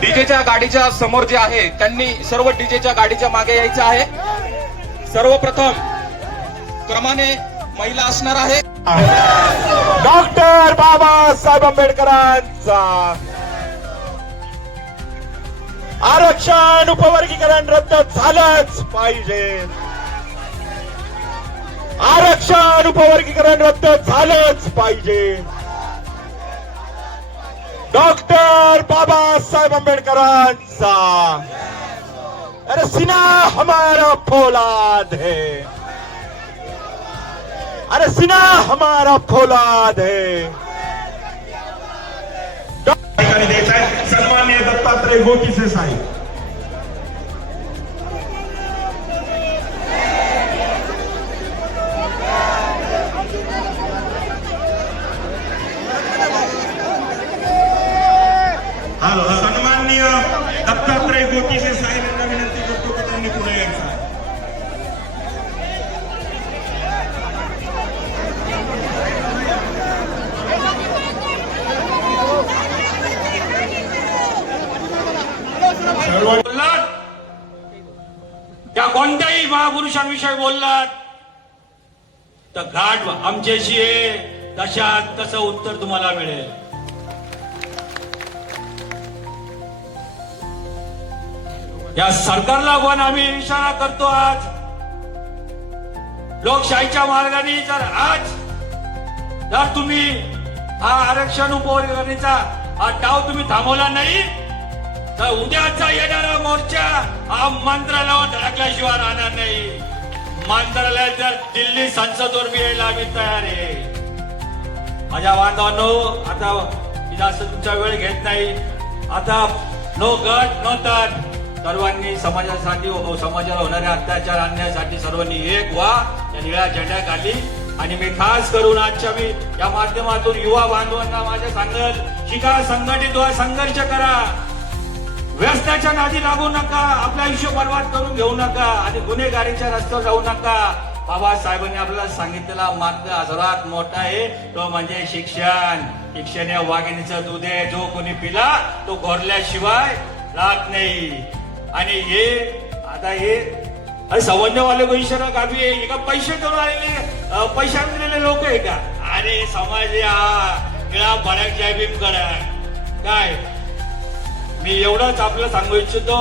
डीजेच्या गाडीच्या समोर जे आहे त्यांनी सर्व डीजेच्या गाडीच्या मागे यायचं आहे। सर्वप्रथम क्रमाने महिला असणार आहे। डॉक्टर बाबासाहेब आंबेडकरांचा आरक्षण उपवर्गीकरण रद्द झालंच पाहिजे। आरक्षण उपवर्गीकरण रद्द झालंच पाहिजे। डॉक्टर बाबासाहेब आंबेडकरांचा अरे सीना हमारा फौलाद है, अरे सीना हमारा फौलाद है। सन्माननीय दत्तात्रय गोकीसे साहेब। सन्माननीय दत्तात्रय गोकीसे साहेब यांना विनंती करतो की त्यांनी पुढे यायचं आहे। बोललात त्या कोणत्याही महापुरुषांविषयी बोललात तर घाट आमच्याशी आहे, तशात तसं उत्तर तुम्हाला मिळेल। या सरकारला पण आम्ही इशारा करतो, आज लोकशाहीच्या मार्गाने जर तुम्ही हा आरक्षण उपवर्गीकरणीचा हा डाव तुम्ही थांबवला नाही तर उद्याचा येणारा मोर्चा हा मंत्रालयावर धडकल्याशिवाय राहणार नाही। मंत्रालयात जर दिल्ली संसदवर बी यायला आम्ही तयार आहे। माझ्या बांधवांनो, आता जास्त तुमचा वेळ घेत नाही। आता नो गट नो तट, सर्वांनी समाजासाठी समाजाला होणारे अत्याचार आणण्यासाठी सर्वांनी एक व्हा, या निळ्या झेंड्याखाली। आणि मी खास करून आजच्या मी या माध्यमातून युवा बांधवांना माझ्या सांगेल, शिका, संघटित व्हा, संघर्ष करा, व्यसनाच्या नादी लागू नका, आपलं आयुष्य बर्बाद करून घेऊ नका आणि गुन्हेगारीच्या रस्त्यावर जाऊ नका। बाबासाहेबांनी आपल्याला सांगितलेला मार्ग सर्वात मोठा आहे तो म्हणजे शिक्षण। शिक्षण या वाघिणीचं दूध आहे, जो कोणी पिला तो घोरल्याशिवाय राहत नाही। आणि हे आता हे संबंधवाले को इशारा काफी आहे का? पैसे करून आलेले पैसे दिलेले लोक आहे का? अरे समाज या भडक जय भीम करा काय? मी एवढंच आपलं सांगू इच्छितो।